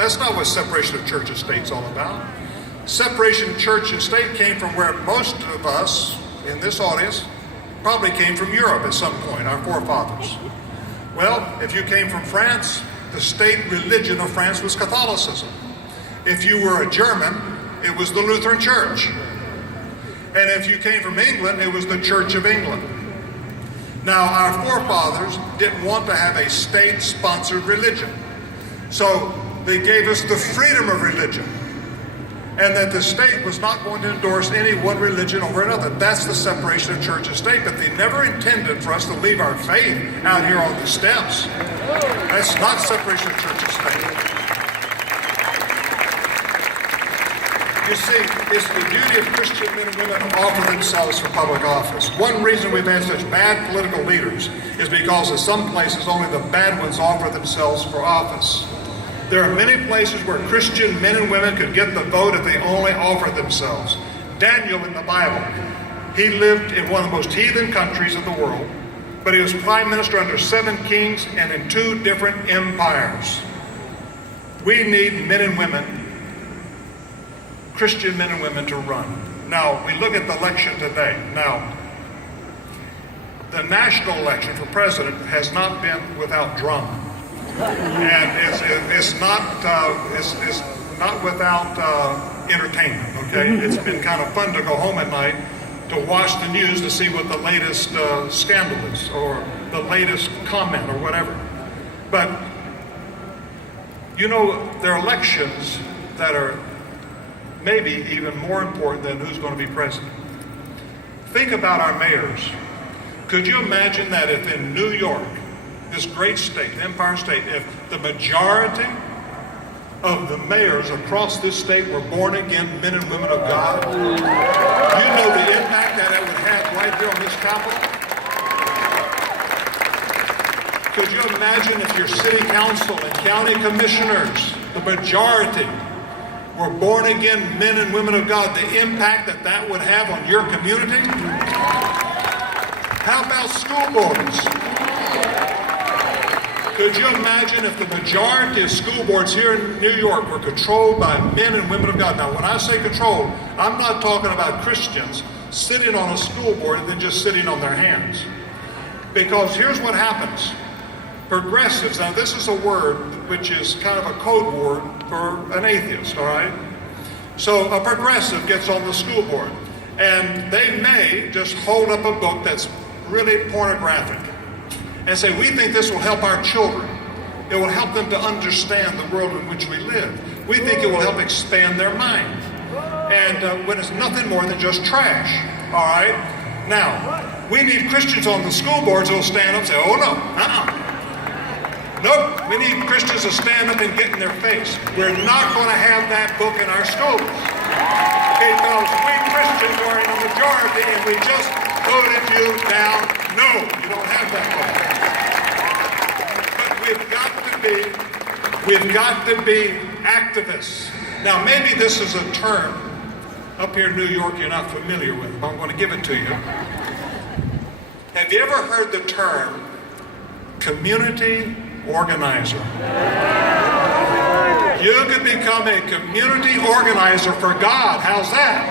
That's not what separation of church and state's all about. Separation of church and state came from where most of us in this audience probably came from Europe at some point, our forefathers. Well, if you came from France, the state religion of France was Catholicism. If you were a German, it was the Lutheran Church. And if you came from England, it was the Church of England. Now, our forefathers didn't want to have a state-sponsored religion. So they gave us the freedom of religion, and that the state was not going to endorse any one religion over another. That's the separation of church and state, but they never intended for us to leave our faith out here on the steps. That's not separation of church and state. You see, it's the duty of Christian men and women to offer themselves for public office. One reason we've had such bad political leaders is because in some places only the bad ones offer themselves for office. There are many places where Christian men and women could get the vote if they only offered themselves. Daniel in the Bible, he lived in one of the most heathen countries of the world, but he was prime minister under 7 kings and in 2 different empires. We need men and women, Christian men and women, to run. Now, we look at the election today. Now, the national election for president has not been without drama. And it's not without entertainment, okay? It's been kind of fun to go home at night to watch the news to see what the latest scandal is or the latest comment or whatever. But, you know, there are elections that are maybe even more important than who's going to be president. Think about our mayors. Could you imagine that if in New York, this great state, Empire State, if the majority of the mayors across this state were born again men and women of God? You know the impact that it would have right here on this Capitol? Could you imagine if your city council and county commissioners, the majority, were born again men and women of God, the impact that that would have on your community? How about school boards? Could you imagine if the majority of school boards here in New York were controlled by men and women of God? Now, when I say controlled, I'm not talking about Christians sitting on a school board and then just sitting on their hands. Because here's what happens. Progressives, now this is a word which is kind of a code word for an atheist, all right? So a progressive gets on the school board, and they may just hold up a book that's really pornographic and say, we think this will help our children. It will help them to understand the world in which we live. We think it will help expand their mind. And when it's nothing more than just trash, all right? Now, we need Christians on the school boards who will stand up and say, oh no, nope, we need Christians to stand up and get in their face. We're not going to have that book in our schools. Because we Christians are in the majority and we just voted you down. No, you don't have that book. But we've got to be activists. Now, maybe this is a term up here in New York you're not familiar with, but I'm going to give it to you. Have you ever heard the term community organizer? You could become a community organizer for God. How's that?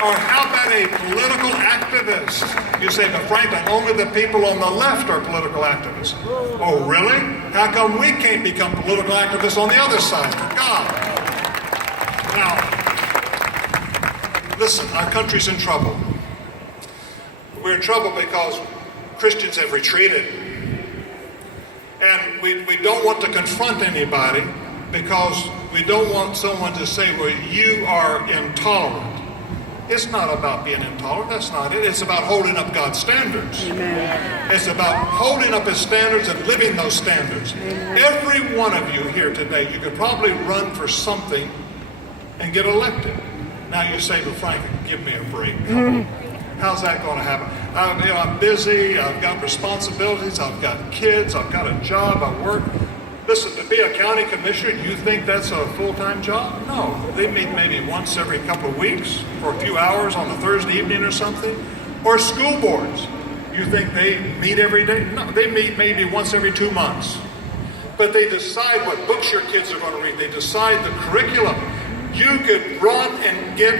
Or how about a political activist? You say, but Frank, only the people on the left are political activists. Oh, really? How come we can't become political activists on the other side for God? Now, listen, our country's in trouble. We're in trouble because Christians have retreated. And we don't want to confront anybody because we don't want someone to say, well, you are intolerant. It's not about being intolerant. That's not it. It's about holding up God's standards. Amen. It's about holding up His standards and living those standards. Amen. Every one of you here today, you could probably run for something and get elected. Now you say, well, Frank, give me a break. How's that going to happen? I'm busy, I've got responsibilities, I've got kids, I've got a job, I work. Listen, to be a county commissioner, you think that's a full-time job? No. They meet maybe once every couple of weeks for a few hours on a Thursday evening or something. Or school boards. You think they meet every day? No, they meet maybe once every 2 months. but they decide what books your kids are going to read. They decide the curriculum. You could run and get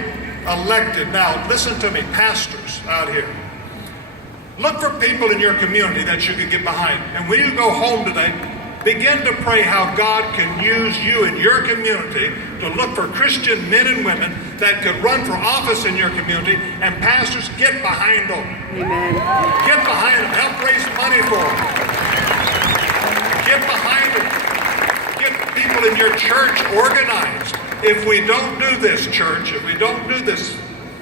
elected. Now, listen to me, pastors out here. Look for people in your community that you can get behind. And when you go home today, begin to pray how God can use you in your community to look for Christian men and women that could run for office in your community. And pastors, get behind them. Amen. Get behind them. Help raise money for them. Get behind them. Get people in your church organized. If we don't do this, church, if we don't do this,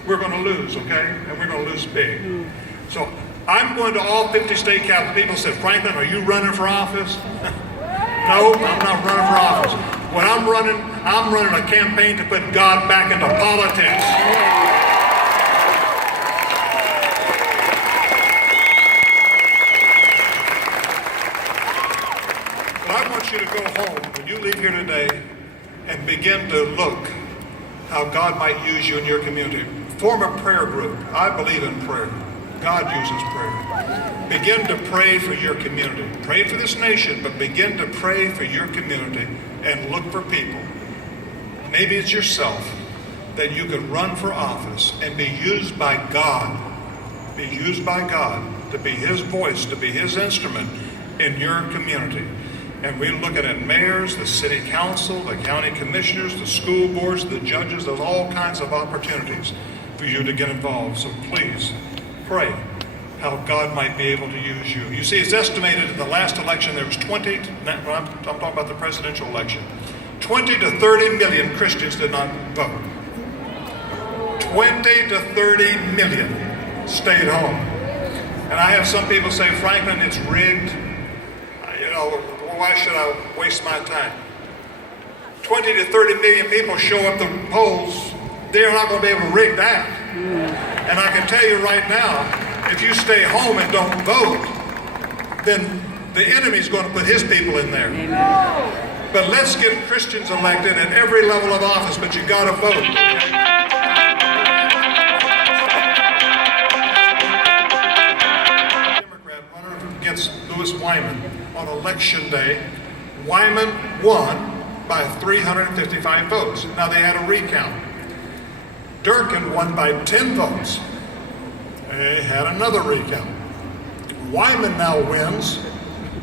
we're going to lose, okay? And we're going to lose big. So I'm going to all 50 state capitals. People said, Franklin, are you running for office? No, I'm not running for office. When I'm running a campaign to put God back into politics. But I want you to go home when you leave here today and begin to look how God might use you in your community. Form a prayer group. I believe in prayer. God uses prayer. Begin to pray for your community. Pray for this nation, but begin to pray for your community and look for people. Maybe it's yourself that you could run for office and be used by God. Be used by God to be His voice, to be His instrument in your community. And we're looking at mayors, the city council, the county commissioners, the school boards, the judges. There's all kinds of opportunities for you to get involved. So please pray how God might be able to use you. You see, it's estimated in the last election there was I'm talking about the presidential election, 20 to 30 million Christians did not vote. 20 to 30 million stayed home. And I have some people say, Franklin, it's rigged. Why should I waste my time? 20 to 30 million people show up the polls. They're not going to be able to rig that. And I can tell you right now, if you stay home and don't vote, then the enemy's going to put his people in there. Amen. But let's get Christians elected at every level of office, but you got to vote. Democrat runner against Louis Wyman on election day. Wyman won by 355 votes. Now they had a recount. Durkin won by 10 votes. They had another recount. Wyman now wins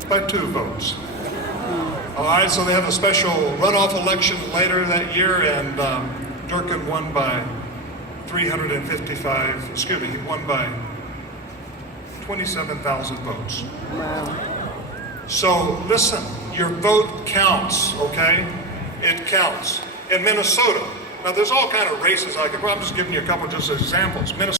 by 2 votes. All right, so they have a special runoff election later that year, and Durkin won by 27,000 votes. Wow. So listen, your vote counts, okay? It counts. In Minnesota, now there's all kind of races I'm just giving you a couple just examples. Minnesota.